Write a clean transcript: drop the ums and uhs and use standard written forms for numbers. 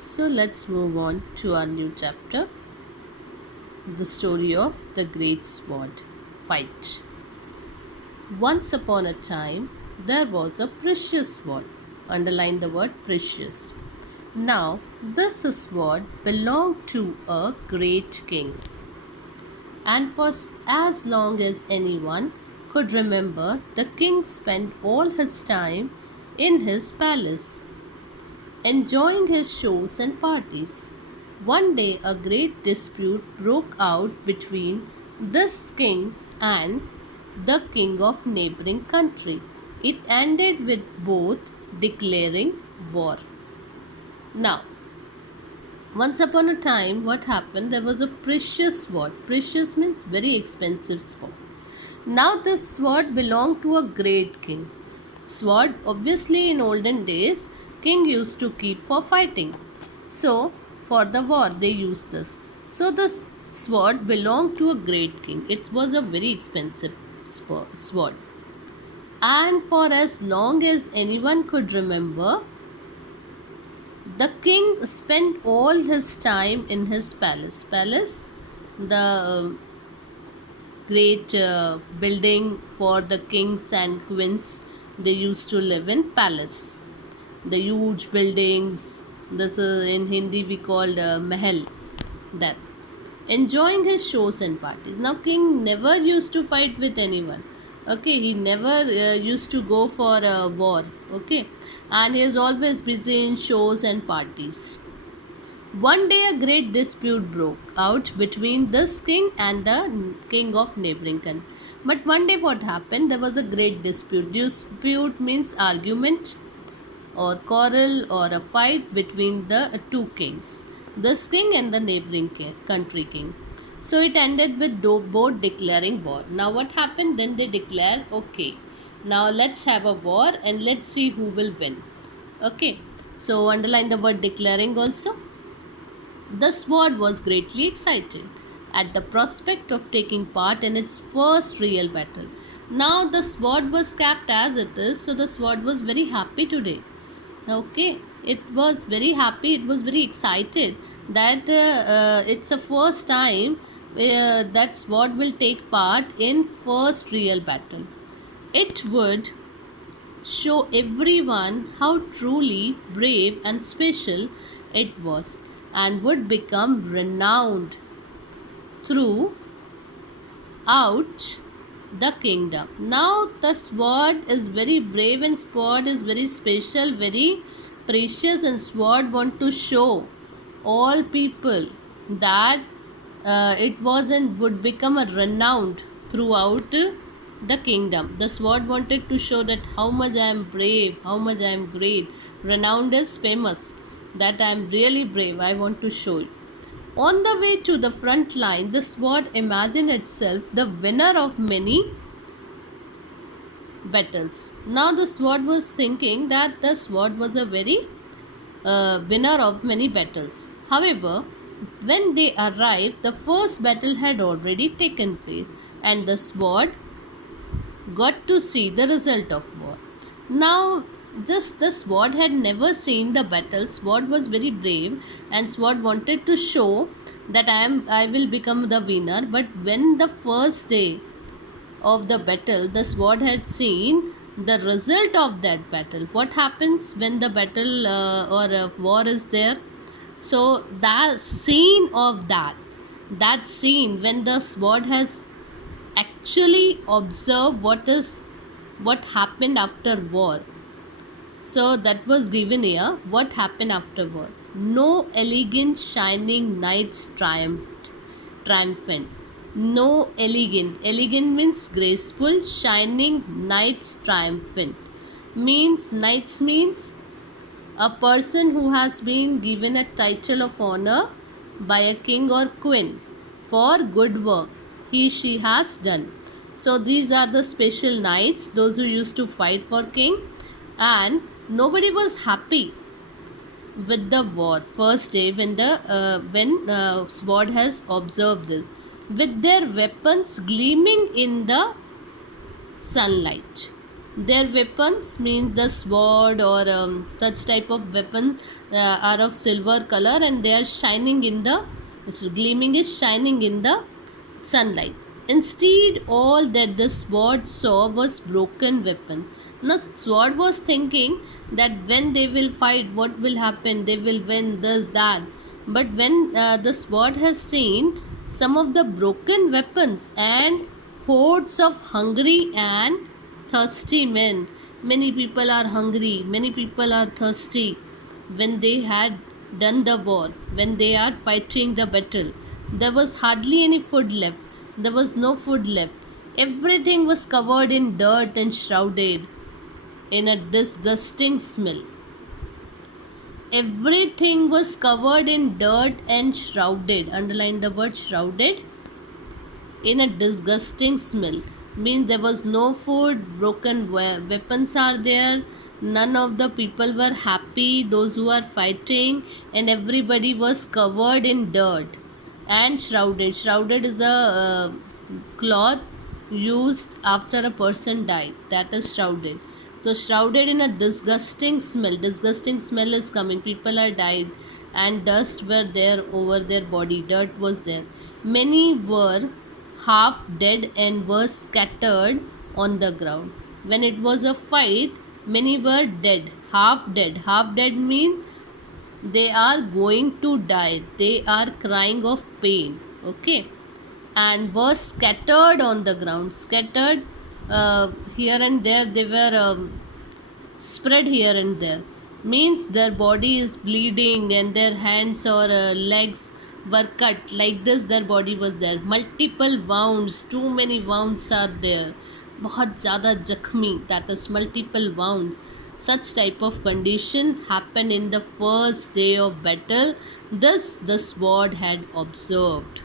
So let's move on to our new chapter, the story of the Great Sword Fight. Once upon a time, there was a precious sword. Underline the word precious. Now, this sword belonged to a great king, and for as long as anyone could remember, the king spent all his time in his palace, enjoying his shows and parties. One day, a great dispute broke out between this king and the king of neighboring country. It ended with both declaring war. Now, once upon a time, what happened? There was a precious sword. Precious means very expensive sword. Now, this sword belonged to a great king. Sword, obviously, in olden days, king used to keep for fighting. So, for the war, they used this. So, this sword belonged to a great king. It was a very expensive sword. And for as long as anyone could remember, the king spent all his time in his palace. Palace, the great building for the kings and queens. They used to live in palace. The huge buildings. This is in Hindi we called mahal. That enjoying his shows and parties. Now king never used to fight with anyone. Okay, he never used to go for a war. Okay, and he is always busy in shows and parties. One day a great dispute broke out between this king and the king of neighboring country. But one day what happened? There was a great dispute. Dispute means argument or quarrel or a fight between the two kings, this king and the neighboring country king. So it ended with both declaring war. Now what happened? Then they declared, okay, now let's have a war and let's see who will win. Okay, so underline the word declaring also. The sword was greatly excited at the prospect of taking part in its first real battle. Now the sword was kept as it is, so the sword was very happy today. Okay, it was very happy, it was very excited that it's a first time that sword will take part in first real battle. It would show everyone how truly brave and special it was, and would become renowned throughout the kingdom. Now the sword is very brave and sword is very special, very precious, and sword want to show all people that it was and would become a renowned throughout the kingdom. The sword wanted to show that how much I am brave, how much I am great. Renowned is famous, that I am really brave. I want to show it. On the way to the front line, the sword imagined itself the winner of many battles. Now the sword was thinking that the sword was a very winner of many battles. However, when they arrived, the first battle had already taken place, and the sword got to see the result of war. Now, just the sword had never seen the battle. Sword was very brave, and sword wanted to show that I will become the winner. But when the first day of the battle, the sword had seen the result of that battle. What happens when the battle or a war is there? So that scene of that scene when the sword has actually observed what happened after war. So that was given here. What happened after war? No elegant shining knights triumphant. No elegant. Elegant means graceful. Shining knights triumphant. Knights means a person who has been given a title of honor by a king or queen for good work she has done. So these are the special knights, those who used to fight for king, and nobody was happy with the war first day when the sword has observed this, with their weapons gleaming in the sunlight. Their weapons means the sword or such type of weapon are of silver color, and they are shining in the gleaming is shining in the sunlight. Instead, all that the sword saw was broken weapon. Now, sword was thinking that when they will fight, what will happen? They will win this that. But when the sword has seen some of the broken weapons and hordes of hungry and thirsty men, many people are hungry, many people are thirsty. When they had done the war, when they are fighting the battle, there was hardly any food left. There was no food left. Everything was covered in dirt and shrouded in a disgusting smell. Everything was covered in dirt and shrouded. Underline the word shrouded. In a disgusting smell. Means there was no food, broken weapons are there. None of the people were happy, those who are fighting, and everybody was covered in dirt and shrouded. Shrouded is a cloth used after a person died. That is shrouded. So shrouded in a disgusting smell. Disgusting smell is coming. People are died, and dust were there over their body. Dirt was there. Many were half dead and were scattered on the ground. When it was a fight, many were dead, half dead. Half dead means they are going to die, they are crying of pain. Okay, and were scattered on the ground. Scattered here and there, they were spread here and there. Means their body is bleeding and their hands or legs were cut. Like this, their body was there. Multiple wounds, too many wounds are there. बहुत ज़्यादा जख्मी, that is multiple wounds. Such type of condition happened in the first day of battle. This the sword had observed.